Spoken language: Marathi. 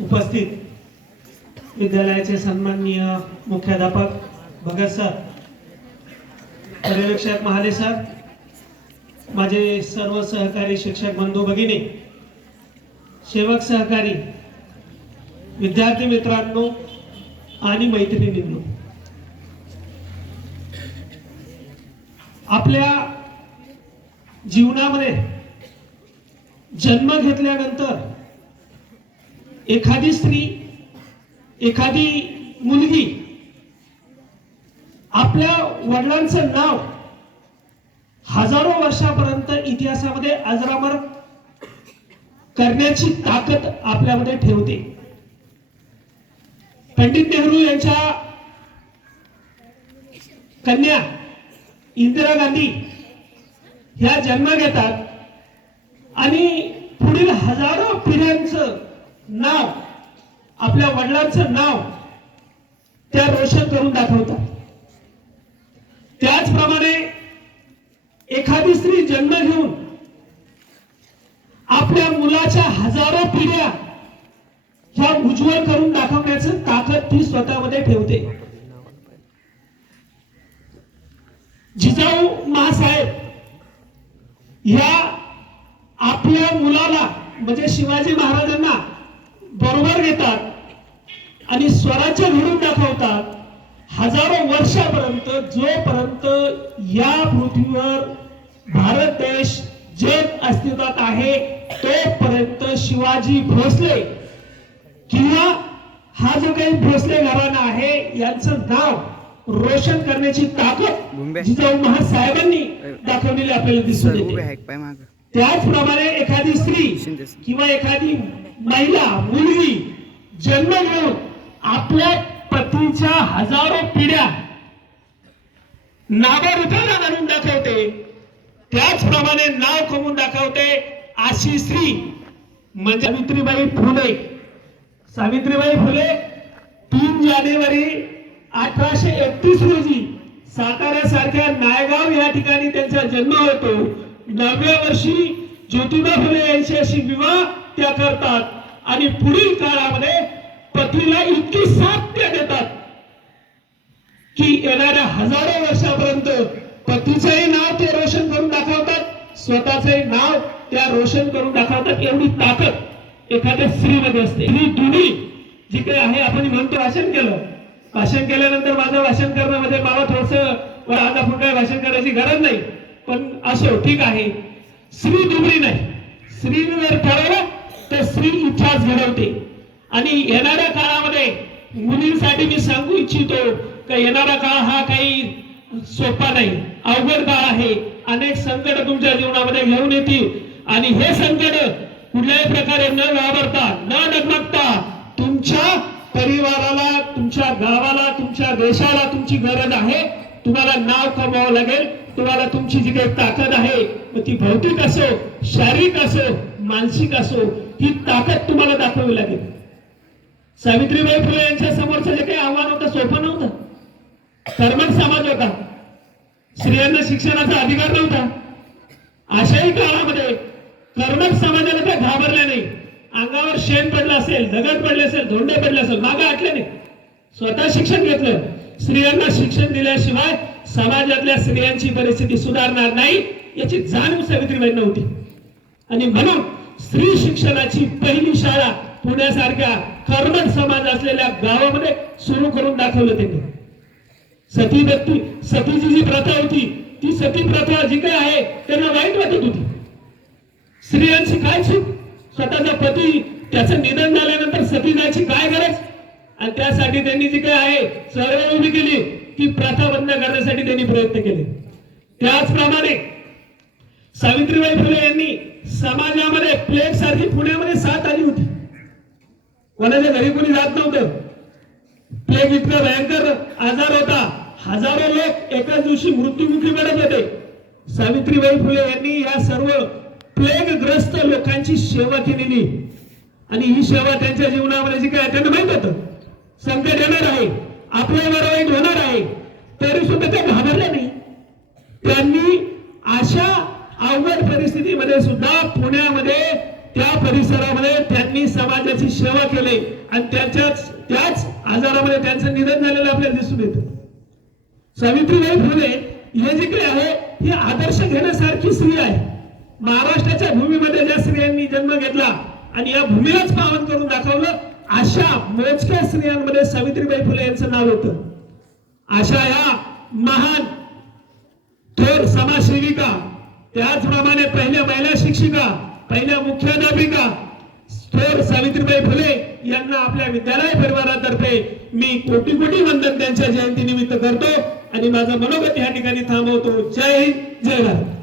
उपस्थित विद्यालयाचे सन्माननीय मुख्याध्यापक भगत सर पर्यवेक्षक महाले सर माझे सर्व सहकारी शिक्षक बंधू भगिनी सेवक सहकारी विद्यार्थी मित्रांनो आणि मैत्रिणींनो. आपल्या जीवनामध्ये जन्म घेतल्यानंतर एखादी स्त्री एखादी मुलगी आपल्या वडिलांचं नाव हजारो वर्षापर्यंत इतिहासामध्ये अजरामर करण्याची ताकद आपल्यामध्ये ठेवते. पंडित नेहरू यांच्या कन्या इंदिरा गांधी ह्या जन्म घेतात आणि पुढील हजारो पिढ्यांचं नाव आपल्या वडिलांचं नाव त्या रोशन करून दाखवतात. त्याचप्रमाणे एखादी स्त्री जन्म घेऊन आपल्या मुलाच्या हजारो पिढ्या ह्या उज्ज्वल करून दाखवण्याचं ताकद ती स्वतःमध्ये ठेवते. जिजाऊ महासाहेब या आपल्या मुलाला म्हणजे शिवाजी महाराजांना बरोबर घेतात आणि स्वराज्य घडून दाखवतात हजारो वर्षापर्यंत जोपर्यंत या पृथ्वीवर भारत देश जग अस्तित्वात आहे तोपर्यंत शिवाजी भोसले किंवा हा जो काही भोसले घराणा आहे यांचं नाव रोशन करण्याची. ताकद जिजाऊ महासाहेबांनी दाखवलेली आपल्याला दिसून येते. त्याचप्रमाणे एखादी स्त्री किंवा एखादी महिला मुलगी जन्म घेऊन आपल्या पतीच्या हजारो पिढ्या नावारूपाला आणून दाखवते त्याचप्रमाणे नाव कमवून दाखवते अशी स्त्री म्हणजे सावित्रीबाई फुले. सावित्रीबाई फुले तीन जानेवारी अठराशे एकतीस रोजी साताऱ्यासारख्या नायगाव या ठिकाणी त्यांचा जन्म होतो. नवव्या वर्षी ज्योतिबा फुले यांच्याशी विवाह त्या करतात. आणि पुढील काळामध्ये पतीला इतकी साथ त्या देतात की येणाऱ्या हजारो वर्षापर्यंत पतीचंही नाव ते रोशन करून दाखवतात. स्वतःचंही नाव त्या रोशन करून दाखवतात. एवढी ताकद एखाद्या स्त्रीमध्ये असते. ही दुनी जी काही आहे आपण म्हणतो भाषण केलं. भाषण केल्यानंतर माझं भाषण करण्यामध्ये मला थोडस आज आपण काय भाषण करायची गरज नाही. पण असो ठीक आहे. स्त्री दुबळी नाही. स्त्रीने जर ठरवलं तर स्त्री इच्छाच घडवते. आणि येणाऱ्या काळामध्ये मुलींसाठी मी सांगू इच्छितो का येणारा काळ हा काही सोपा नाही. अवघड काळ आहे. अनेक संकट तुमच्या जीवनामध्ये घेऊन येतील. आणि हे संकट कुठल्याही प्रकारे न घाबरता न डगमगता तुमच्या परिवाराला तुमच्या गावाला तुमच्या देशाला तुमची गरज आहे. तुम्हाला नाव कमवावं लागेल. तुम्हाला तुमची जी काही ताकद आहे मग ती भौतिक असो शारीरिक असो मानसिक असो ही ताकद तुम्हाला दाखवावी लागेल. सावित्रीबाई फुले यांच्या समोरचं जे काही आव्हान होतं सोपं नव्हतं. कर्मठ समाज होता. स्त्रियांना शिक्षणाचा अधिकार नव्हता. अशाही काळामध्ये कर्मक समाजाला त्या घाबरल्या नाही. अंगावर शेण पडलं असेल दगड पडले असेल धोंडे पडले असेल मागे आटले नाही. स्वतः शिक्षण घेतलं. स्त्रियांना शिक्षण दिल्याशिवाय समाजातल्या स्त्रियांची परिस्थिती सुधारणार नाही याची जाणीव सावित्रीबाई नव्हती. आणि म्हणून स्त्री शिक्षणाची पहिली शाळा पुण्यासारख्या कर्मठ समाज असलेल्या गावामध्ये सुरू करून दाखवलं त्यांनी. सती व्यक्ती सतीची जी प्रथा होती ती सती प्रथा जी काय आहे त्यांना वाईट वाटत होती. स्त्रियांची काय चूक? स्वतःचा पती त्याचं निधन झाल्यानंतर सती जायची काय गरज? आणि त्यासाठी त्यांनी जी काय आहे चळवळ उभी केली. ती प्रथा बंद करण्यासाठी त्यांनी प्रयत्न केले. त्याचप्रमाणे सावित्रीबाई फुले यांनी समाजामध्ये प्लेग सारखी पुण्यामध्ये साथ आली होती. कोणाच्या घरी कोणी जात नव्हतं. प्लेग इतका भयंकर आजार होता. हजारो लोक एकाच दिवशी मृत्यूमुखी पडत होते. सावित्रीबाई फुले यांनी या सर्व प्लेगग्रस्त लोकांची सेवा केलेली. आणि ही सेवा त्यांच्या जीवनामध्ये जी काय त्यांना माहीत होतं? संकट येणार आहे. आपल्यावर वाईट होणार आहे तरी सुद्धा ते घाबरले नाही. त्यांनी अशा अवघड परिस्थितीमध्ये सुद्धा पुण्यामध्ये त्या परिसरामध्ये त्यांनी समाजाची सेवा केली आणि त्याच्याच त्याच आजारामध्ये त्यांचं निधन झालेलं आपल्याला दिसून येतं. सावित्रीबाई फुले हे जे काही आहे ही आदर्श घेण्यासारखी स्त्री आहे. महाराष्ट्राच्या भूमीमध्ये ज्या स्त्रियांनी जन्म घेतला आणि या भूमीलाच पावन करून दाखवलं अशा मोजक्या स्त्रियांमध्ये सावित्रीबाई फुले यांचं नाव होतं. अशा या महान थोर समाजसेविका त्याचप्रमाणे पहिल्या महिला शिक्षिका पहिल्या मुख्याध्यापिका थोर सावित्रीबाई फुले यांना आपल्या विद्यालय परिवारातर्फे मी कोटी कोटी वंदन त्यांच्या जयंती निमित्त करतो. आणि माझं मनोगत या ठिकाणी थांबवतो. जय हिंद जय भारत.